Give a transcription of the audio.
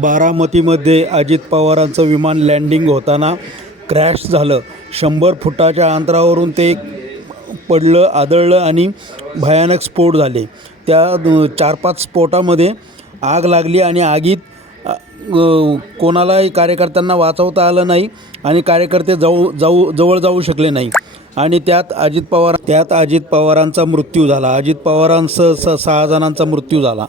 बारामतीमध्ये अजित पवारांचं विमान लँडिंग होताना क्रॅश झालं. 100 फुटाच्या अंतरावरून ते पडलं, आदळलं आणि भयानक स्फोट झाले. त्या 4-5 स्फोटामध्ये आग लागली आणि आगीत कोणालाही कार्यकर्त्यांना वाचवता आलं नाही आणि कार्यकर्ते जवळ जाऊ शकले नाही. आणि त्यात अजित पवारांचा मृत्यू झाला. अजित पवारांसह 6 जणांचा मृत्यू झाला.